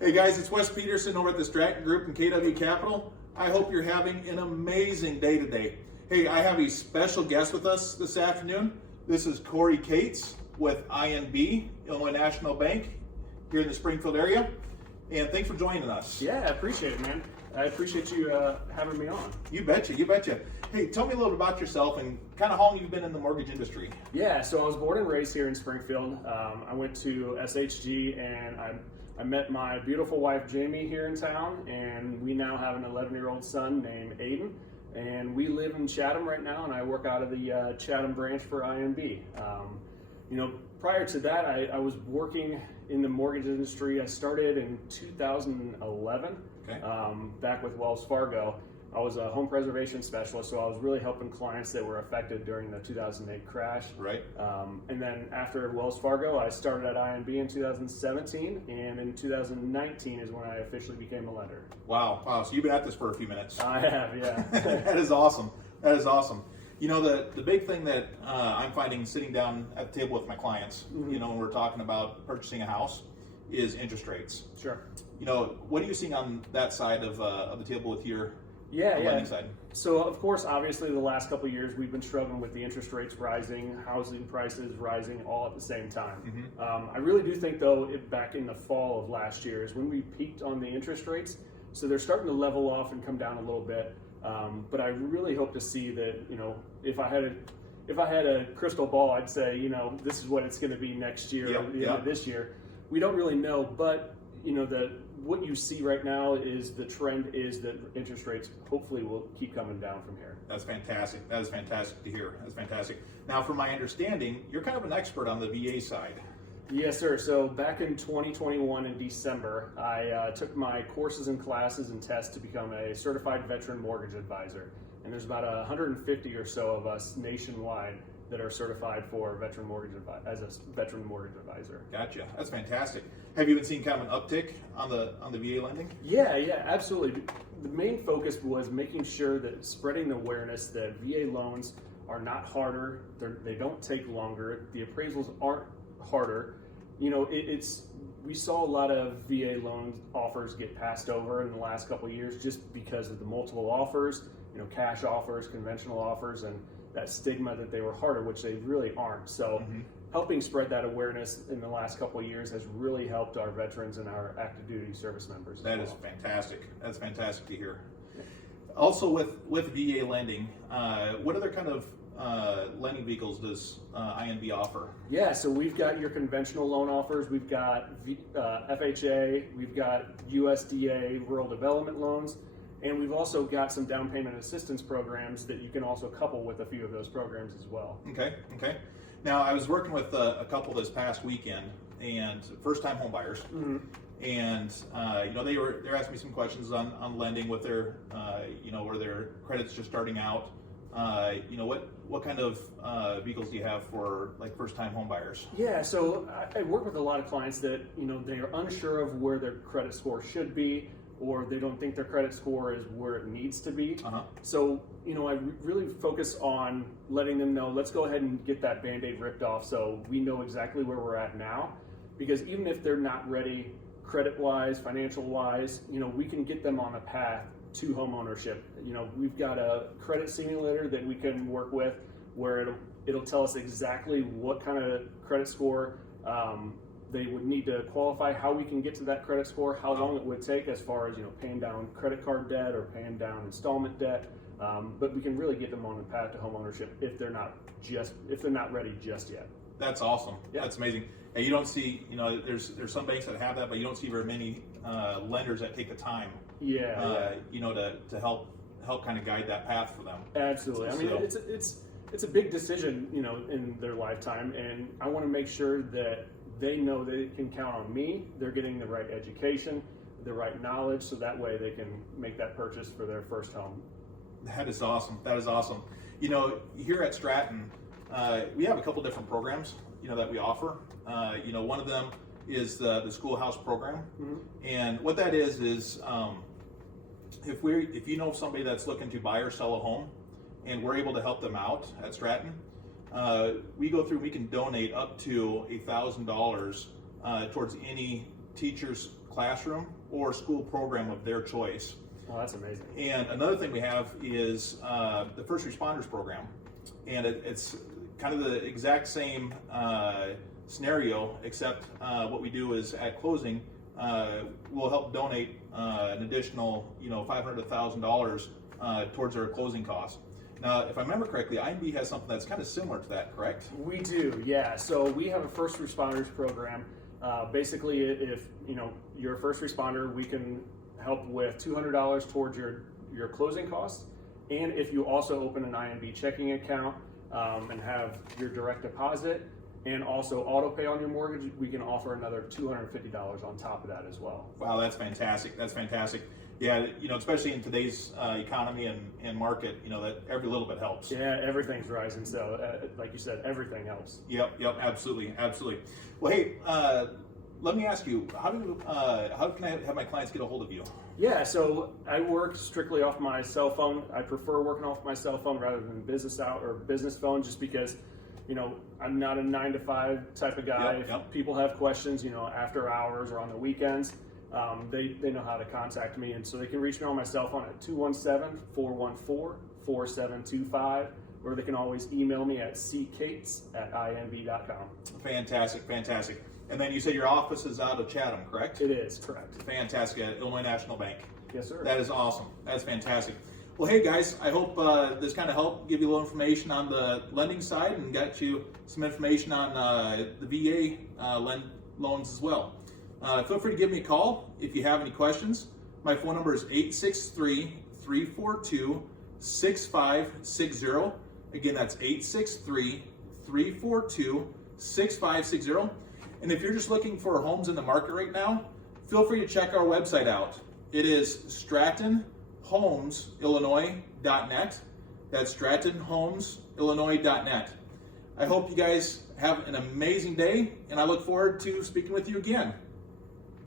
Hey guys, it's Wes Peterson over at the Stratton Group and KW Capital. I hope you're having an amazing day today. Hey, I have a special guest with us this afternoon. This is Corey Cates with INB, Illinois National Bank, here in the Springfield area. And thanks for joining us. Yeah, I appreciate it, man. I appreciate you having me on. You betcha, you betcha. Hey, tell me a little bit about yourself and kind of how long you've been in the mortgage industry. Yeah, so I was born and raised here in Springfield. I went to SHG and I met my beautiful wife Jamie here in town, and we now have an 11-year-old son named Aiden. And we live in Chatham right now, and I work out of the Chatham branch for INB. Prior to that, I was working in the mortgage industry. I started in 2011, back with Wells Fargo. I was a home preservation specialist, so I was really helping clients that were affected during the 2008 crash. Right. And then after Wells Fargo, I started at INB in 2017, and in 2019 is when I officially became a lender. Wow. So you've been at this for a few minutes. I have, yeah. That is awesome. That is awesome. You know, the big thing that I'm finding sitting down at the table with my clients, when we're talking about purchasing a house, is interest rates. Sure. What are you seeing on that side of the table with your lending side? So, of course, obviously, the last couple of years, we've been struggling with the interest rates rising, housing prices rising, all at the same time. I really do think, though, back in the fall of last year is when we peaked on the interest rates. So they're starting to level off and come down a little bit. But I really hope to see that, if I had a crystal ball, I'd say, this is what it's going to be next year, or this year. We don't really know, but what you see right now is the trend is that interest rates hopefully will keep coming down from here. That's fantastic. That is fantastic to hear. That's fantastic. Now, from my understanding, you're kind of an expert on the VA side. Yes, sir. So back in 2021 in December, I took my courses and classes and tests to become a certified veteran mortgage advisor. And there's about 150 or so of us nationwide that are certified for veteran mortgage as a veteran mortgage advisor. Gotcha. That's fantastic. Have you been seeing kind of an uptick on the VA lending? Yeah, absolutely. The main focus was making sure that spreading the awareness that VA loans are not harder. They don't take longer. The appraisals aren't harder. We saw a lot of VA loan offers get passed over in the last couple of years just because of the multiple offers, cash offers, conventional offers, and that stigma that they were harder, which they really aren't. So helping spread that awareness in the last couple of years has really helped our veterans and our active duty service members. That is fantastic. That's fantastic to hear. Also with VA lending, what other kind of lending vehicles does INB offer? Yeah, so we've got your conventional loan offers, we've got FHA, we've got USDA rural development loans, and we've also got some down payment assistance programs that you can also couple with a few of those programs as well. Okay. Now, I was working with a couple this past weekend, and first-time home buyers, and they're asking me some questions on lending with their where their credit's just starting out. What kind of vehicles do you have for like first-time home buyers? Yeah, so I work with a lot of clients that they are unsure of where their credit score should be, or they don't think their credit score is where it needs to be. So I really focus on letting them know, let's go ahead and get that Band-Aid ripped off so we know exactly where we're at now, because even if they're not ready credit-wise, financial-wise, we can get them on a path to home ownership. We've got a credit simulator that we can work with where it'll tell us exactly what kind of credit score they would need to qualify, how we can get to that credit score, how long it would take as far as paying down credit card debt or paying down installment debt. But we can really get them on the path to home ownership if they're not ready just yet. That's awesome. Yeah. That's amazing. And you don't see, there's some banks that have that, but you don't see very many lenders that take the time. To help kind of guide that path for them. Absolutely. I mean, it's a big decision, in their lifetime, and I want to make sure that they know they can count on me. They're getting the right education, the right knowledge, so that way they can make that purchase for their first home. That is awesome. That is awesome. Here at Stratton, we have a couple different programs, that we offer. One of them is the schoolhouse program, and what that is if you know somebody that's looking to buy or sell a home, and we're able to help them out at Stratton, we can donate up to $1,000 towards any teacher's classroom or school program of their choice. Oh, that's amazing. And another thing we have is the first responders program, and it's kind of the exact same scenario, except what we do is at closing, we'll help donate an additional, $500 to $1,000 towards our closing costs. Now, if I remember correctly, IMB has something that's kind of similar to that, correct? We do, yeah. So we have a first responders program. Basically, if you're a first responder, we can help with $200 towards your closing costs. And if you also open an IMB checking account and have your direct deposit and also auto pay on your mortgage, we can offer another $250 on top of that as well. Wow, that's fantastic. That's fantastic. Yeah, especially in today's economy and market, that every little bit helps. Yeah, everything's rising. So, like you said, everything helps. Yep, absolutely. Well, hey, let me ask you, how can I have my clients get a hold of you? Yeah, so I work strictly off my cell phone. I prefer working off my cell phone rather than business phone, just because, I'm not a 9 to 5 type of guy. Yep. If people have questions, after hours or on the weekends, they know how to contact me, and so they can reach me on my cell phone at 217-414-4725, or they can always email me at ccates@imb.com. Fantastic. And then you said your office is out of Chatham, correct? It is, correct. Fantastic, at Illinois National Bank. Yes, sir. That is awesome. That's fantastic. Well, hey guys, I hope this kind of helped give you a little information on the lending side and got you some information on the VA loans as well. Feel free to give me a call if you have any questions. My phone number is 863-342-6560. Again, that's 863-342-6560. And if you're just looking for homes in the market right now, feel free to check our website out. It is StrattonHomesIllinois.net. That's StrattonHomesIllinois.net. I hope you guys have an amazing day, and I look forward to speaking with you again.